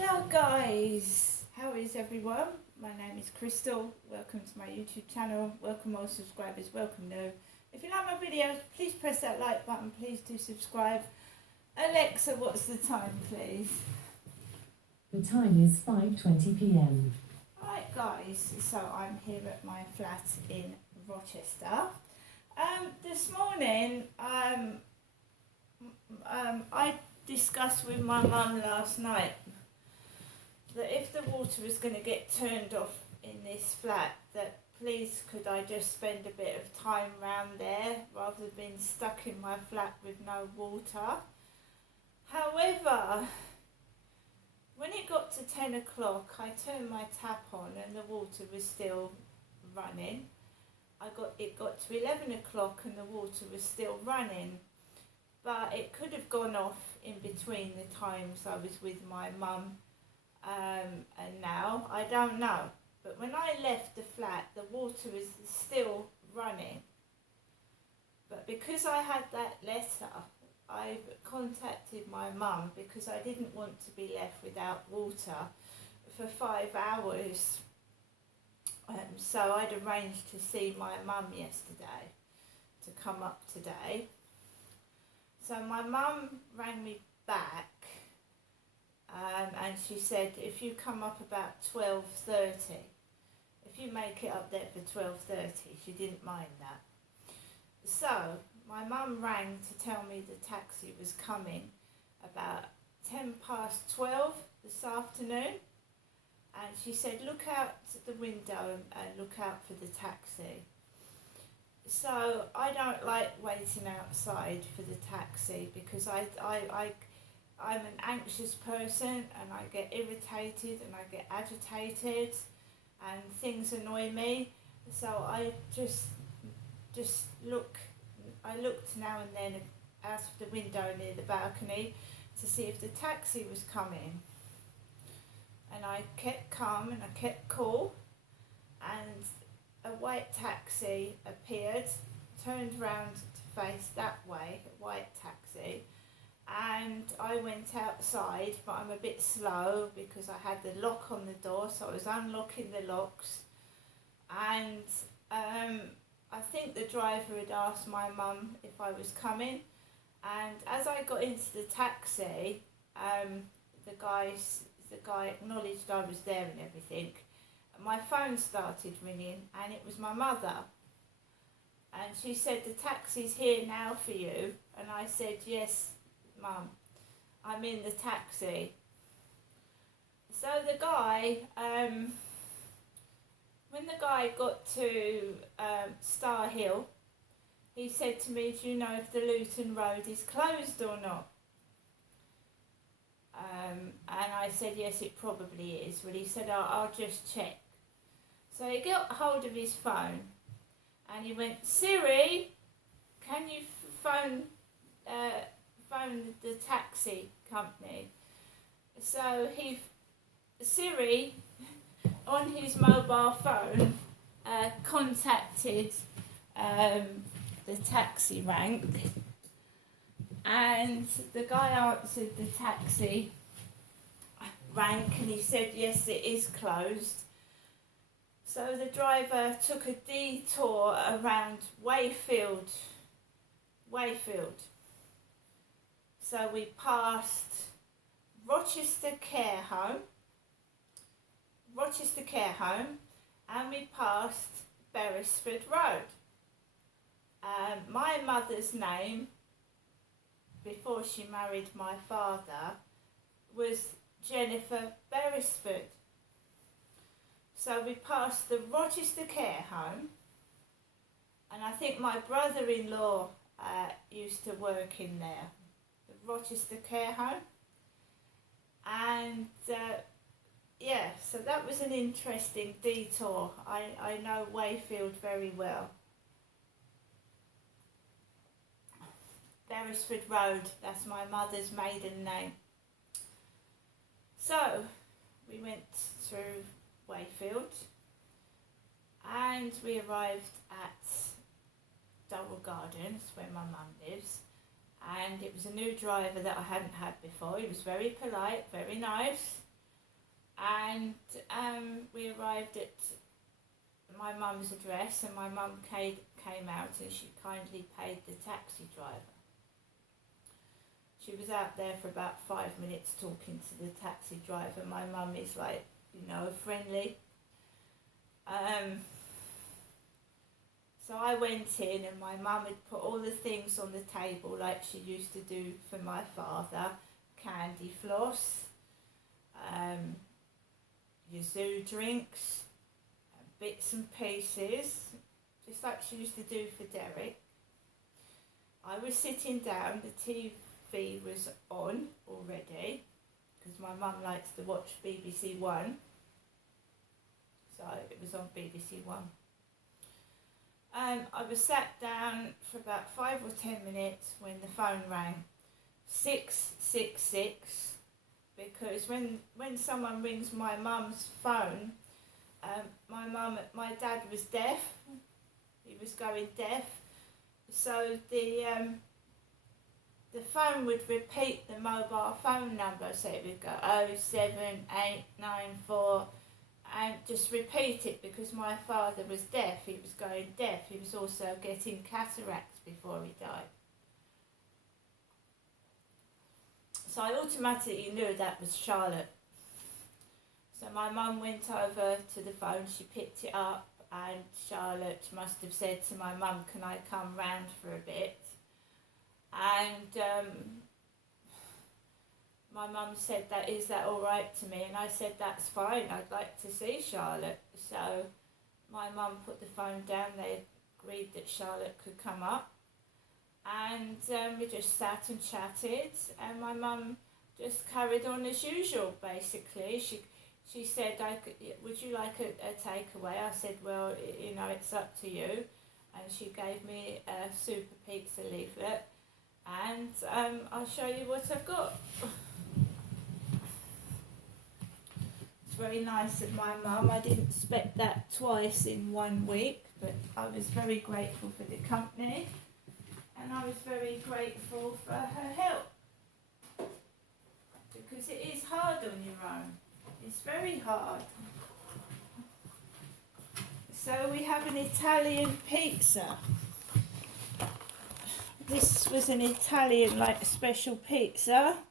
Hello guys, how is everyone? My name is Crystal. Welcome to my YouTube channel. Welcome all subscribers, welcome new. If you like my videos, please press that like button. Please do subscribe. Alexa, what's the time please? The time is 5:20 p.m. Alright guys, so I'm here at my flat in Rochester. This morning I discussed with my mum last night that if the water was going to get turned off in this flat, that please could I just spend a bit of time round there rather than being stuck in my flat with no water. However, when it got to 10 o'clock, I turned my tap on and the water was still running. It got to 11 o'clock and the water was still running, but it could have gone off in between the times I was with my mum and now, I don't know. But when I left the flat, the water was still running. But because I had that letter, I contacted my mum because I didn't want to be left without water for 5 hours. So I'd arranged to see my mum yesterday to come up today. So my mum rang me back and she said, if you come up about 12:30, if you make it up there for 12:30, she didn't mind that. So my mum rang to tell me the taxi was coming about 12:10 this afternoon, and she said, look out the window and look out for the taxi. So I don't like waiting outside for the taxi because I'm an anxious person and I get irritated and I get agitated and things annoy me. So I just looked now and then out of the window near the balcony to see if the taxi was coming. And I kept calm and I kept cool, and a white taxi appeared, turned round to face that way, a white taxi, and I went outside, but I'm a bit slow because I had the lock on the door, so I was unlocking the locks, and I think the driver had asked my mum if I was coming, and as I got into the taxi, the guy acknowledged I was there and everything. My phone started ringing and it was my mother, and she said, the taxi's here now for you. And I said, yes mum, I'm in the taxi. So the guy, when the guy got to Star Hill, he said to me, do you know if the Luton Road is closed or not? And I said, yes, it probably is. Well, he said, I'll just check. So he got hold of his phone and he went, Siri, can you phone the taxi company? So Siri, on his mobile phone, contacted the taxi rank, and the guy answered the taxi rank and he said, yes, it is closed. So the driver took a detour around Wayfield. So we passed Rochester Care Home, and we passed Beresford Road. My mother's name, before she married my father, was Jennifer Beresford. So we passed the Rochester Care Home, and I think my brother-in-law used to work in there, the Rochester Care Home. And yeah, so that was an interesting detour. I know Wayfield very well. Beresford Road, that's my mother's maiden name. So we went through Wayfield and we arrived at Dulwell Gardens, where my mum lives, and it was a new driver that I hadn't had before. He was very polite, very nice, and we arrived at my mum's address, and my mum came out and she kindly paid the taxi driver. She was out there for about 5 minutes talking to the taxi driver. My mum is like, friendly. So I went in, and my mum had put all the things on the table like she used to do for my father. Candy floss, Yazoo drinks, bits and pieces, just like she used to do for Derek. I was sitting down, the TV was on already, because my mum likes to watch BBC One, so it was on BBC One. I was sat down for about 5 or 10 minutes when the phone rang. 666, because when someone rings my mum's phone, my dad was deaf. He was going deaf, so the phone would repeat the mobile phone number, so it would go 07894, and just repeat it, because my father was deaf. He was going deaf. He was also getting cataracts before he died. So I automatically knew that was Charlotte. So my mum went over to the phone, she picked it up, and Charlotte must have said to my mum, "Can I come round for a bit?" And my mum said, "Is that all right to me?" And I said, "That's fine, I'd like to see Charlotte." So my mum put the phone down, they agreed that Charlotte could come up. And we just sat and chatted, and my mum just carried on as usual, basically. She said, "Would you like a takeaway?" I said, "Well, it's up to you." And she gave me a Super Pizza leaflet, and I'll show you what I've got. It's very nice of my mum. I didn't expect that twice in 1 week, but I was very grateful for the company. And I was very grateful for her help, because it is hard on your own. It's very hard. So we have an Italian pizza. This was an Italian special pizza.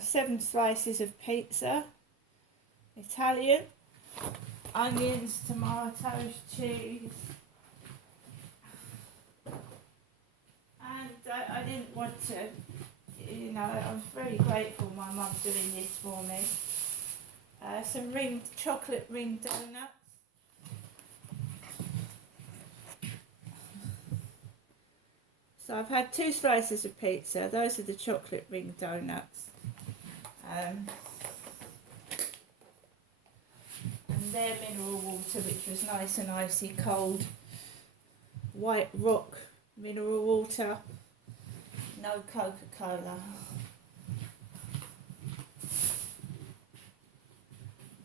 7 slices of pizza. Italian. Onions, tomatoes, cheese, and I didn't want to, I was very grateful my mum doing this for me. Some chocolate ring donuts. So I've had 2 slices of pizza, those are the chocolate ring donuts. And their mineral water, which was nice and icy cold. White Rock mineral water, no Coca-Cola.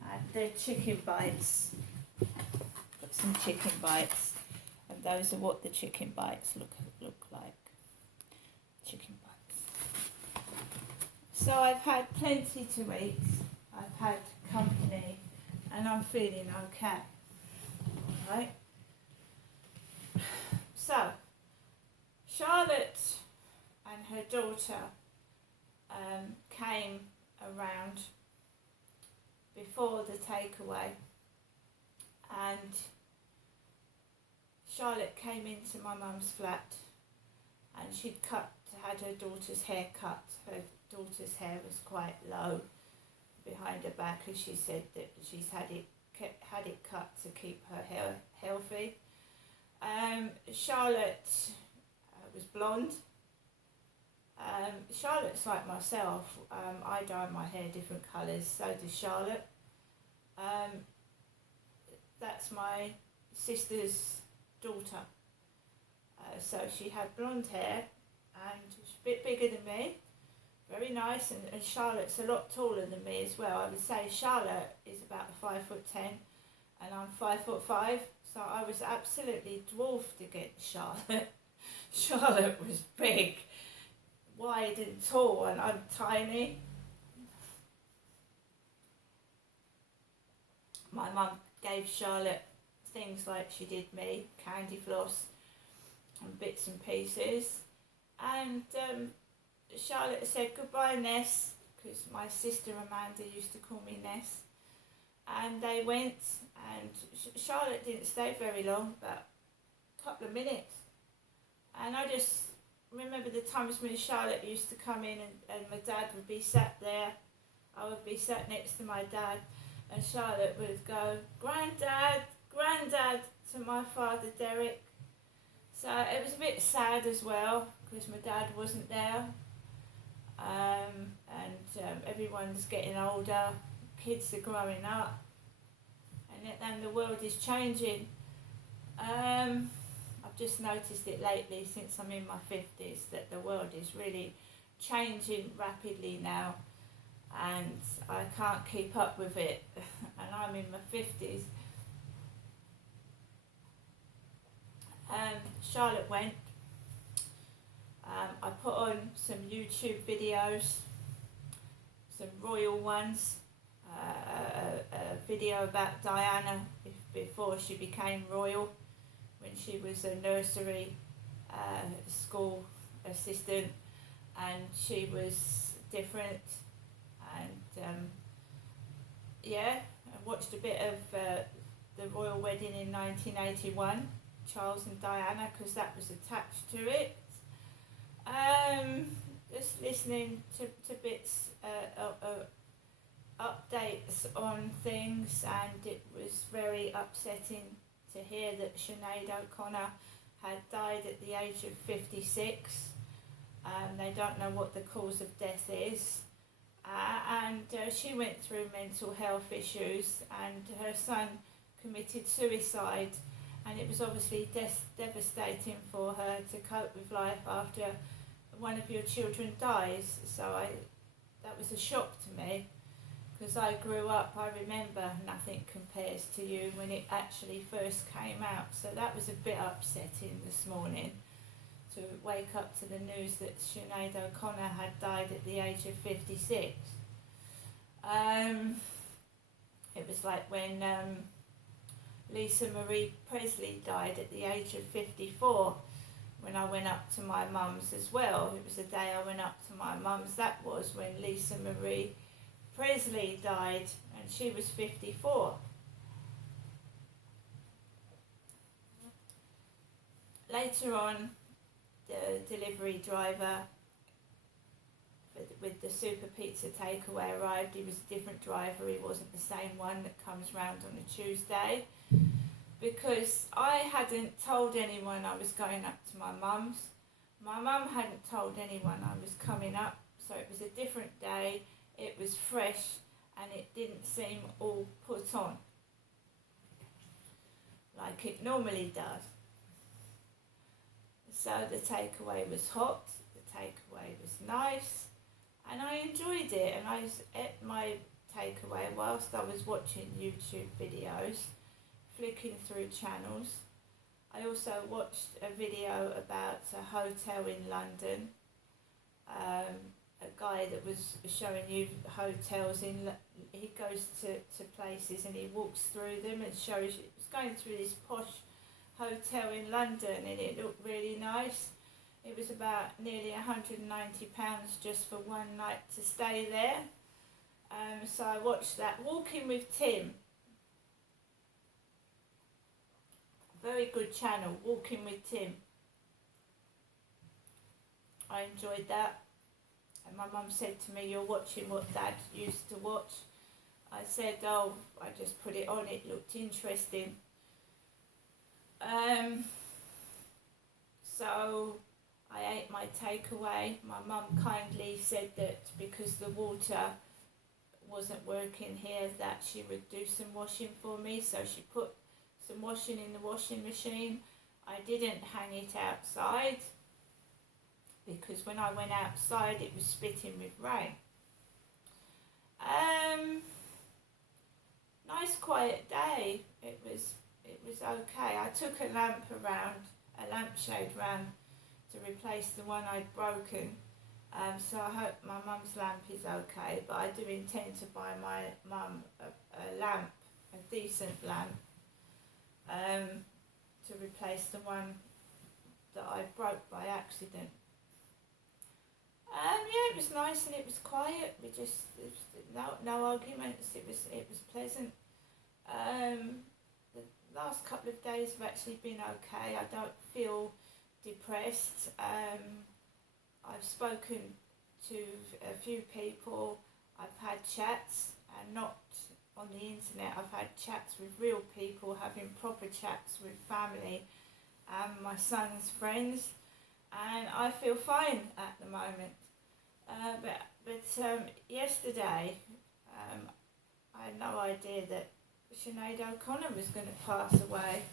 And the chicken bites. Got some chicken bites, and those are what the chicken bites look like. Chicken bites. So I've had plenty to eat. I've had company. And I'm feeling okay, right? So, Charlotte and her daughter came around before the takeaway, and Charlotte came into my mum's flat, and she'd had her daughter's hair cut. Her daughter's hair was quite low behind her back, as she said that she's had it cut to keep her hair healthy. Charlotte was blonde. Charlotte's like myself. I dye my hair different colours, so does Charlotte. That's my sister's daughter. So she had blonde hair, and she's a bit bigger than me. Very nice, and Charlotte's a lot taller than me as well. I would say Charlotte is about 5'10", and I'm 5'5", so I was absolutely dwarfed against Charlotte. Charlotte was big, wide and tall and I'm tiny. My mum gave Charlotte things like she did me, candy floss and bits and pieces. And Charlotte said goodbye, Ness, because my sister Amanda used to call me Ness. And they went, and Charlotte didn't stay very long, but a couple of minutes. And I just remember the times when Charlotte used to come in and my dad would be sat there. I would be sat next to my dad, and Charlotte would go, Grandad, Grandad, to my father Derek. So it was a bit sad as well, because my dad wasn't there. Everyone's getting older, kids are growing up, and the world is changing. I've just noticed it lately since I'm in my 50s that the world is really changing rapidly now, and I can't keep up with it, and I'm in my 50s. Charlotte went. I put on some YouTube videos, some royal ones, a video about Diana before she became royal, when she was a nursery school assistant, and she was different. And I watched a bit of the royal wedding in 1981, Charles and Diana, because that was attached to it. Just listening to bits, updates on things, and it was very upsetting to hear that Sinead O'Connor had died at the age of 56. They don't know what the cause of death is. She went through mental health issues, and her son committed suicide, and it was obviously devastating for her to cope with life after one of your children dies. So that was a shock to me, because I grew up, I remember Nothing Compares to You when it actually first came out. So that was a bit upsetting this morning, to wake up to the news that Sinead O'Connor had died at the age of 56. It was like when Lisa Marie Presley died at the age of 54, when I went up to my mum's as well. It was the day I went up to my mum's. That was when Lisa Marie Presley died, and she was 54. Later on, the delivery driver with the Super Pizza takeaway arrived. He was a different driver. He wasn't the same one that comes round on a Tuesday, because I hadn't told anyone I was going up to my mum's. My mum hadn't told anyone I was coming up, so it was a different day. It was fresh, and it didn't seem all put on like it normally does. So the takeaway was hot, the takeaway was nice, and I enjoyed it, and I ate my takeaway whilst I was watching YouTube videos, flicking through channels. I also watched a video about a hotel in London, a guy that was showing you hotels he goes to places and he walks through them and shows you. He was going through this posh hotel in London, and it looked really nice. It was about nearly £190 just for one night to stay there. So I watched that. Walking with Tim, very good channel, Walking with Tim. I enjoyed that, and my mum said to me, "You're watching what Dad used to watch." I said, "Oh, I just put it on, it looked interesting." So I ate my takeaway. My mum kindly said that because the water wasn't working here, that she would do some washing for me. So she put some washing in the washing machine. I didn't hang it outside, because when I went outside it was spitting with rain. Nice quiet day. It was okay. I took a lampshade round to replace the one I'd broken, So I hope my mum's lamp is okay, but I do intend to buy my mum a lamp, a decent lamp, to replace the one that I broke by accident. Yeah, it was nice and it was quiet. It was no arguments. It was pleasant. The last couple of days have actually been okay. I don't feel depressed. I've spoken to a few people. I've had chats, and not on the internet. I've had chats with real people, having proper chats with family and my son's friends, and I feel fine at the moment. But yesterday, I had no idea that Sinead O'Connor was going to pass away.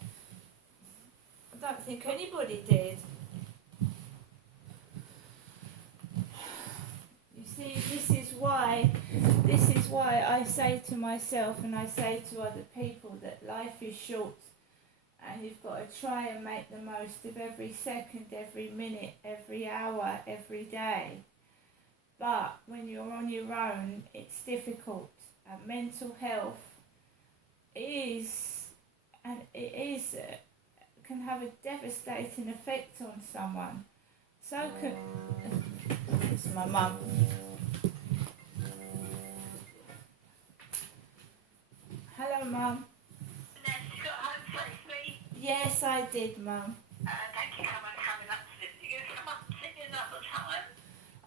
I don't think anybody did. You see, this is why I say to myself and I say to other people that life is short and you've got to try and make the most of every second, every minute, every hour, every day. But when you're on your own, it's difficult. And mental health can have a devastating effect on someone. It's my mum. Hello, Mum. You got home safely? Yes, I did, Mum. Thank you for coming up to this. You're going to come up and sing another time?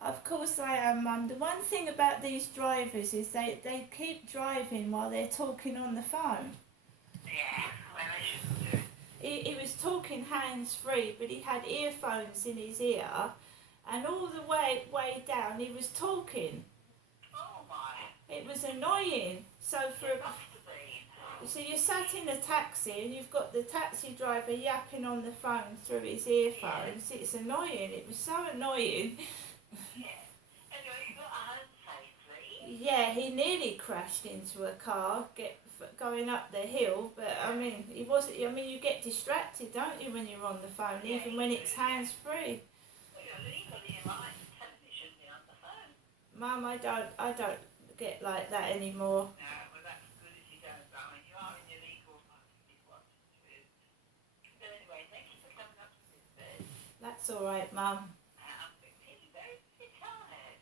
Of course I am, Mum. The one thing about these drivers is they keep driving while they're talking on the phone. Yeah, well, I shouldn't do it. He was talking hands-free, but he had earphones in his ear, and all the way down he was talking. Oh, my. It was annoying. So It must have been. So you're sat in a taxi and you've got the taxi driver yapping on the phone through his earphones. It's annoying. It was so annoying. Yeah. Anyway, you got home safely? Yeah, he nearly crashed into a car going up the hill, but I mean, he wasn't. I mean, you get distracted, don't you, when you're on the phone, even when it's hands-free. Well, you're legally right. You shouldn't be on the phone. Mum, I don't get like that anymore. No, well, that's good if you don't, darling. You are in your legal right to do what you do. So anyway, thank you for coming up to this bed. That's all right, Mum. I'm feeling very tired.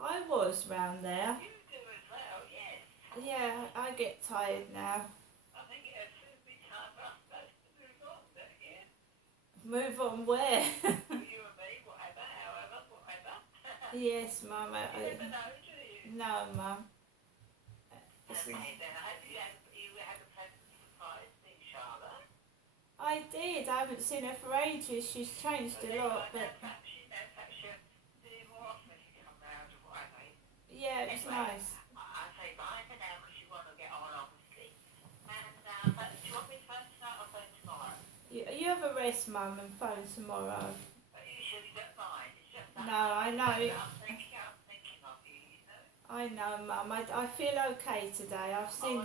I was round there. You do as well, yes. Yeah, I get tired now. I think it should be time for us both to move on, don't you? Move on where? You and me, whatever. Yes, Mum. You never know, do you? No, Mum. Okay, then. I hope you had a pleasant surprise, seeing Charlotte. I did. I haven't seen her for ages. She's changed a lot, but Perhaps you'll do it more often if you come round or whatever. yeah, it was nice. I say bye for now because you want to get on, obviously. And, but do you want me to phone tonight or phone tomorrow? You have a rest, Mum, and phone tomorrow. But you surely don't mind. It's just that. No, I know. I'm thinking of you, you know. I know, Mum. I feel okay today. I've seen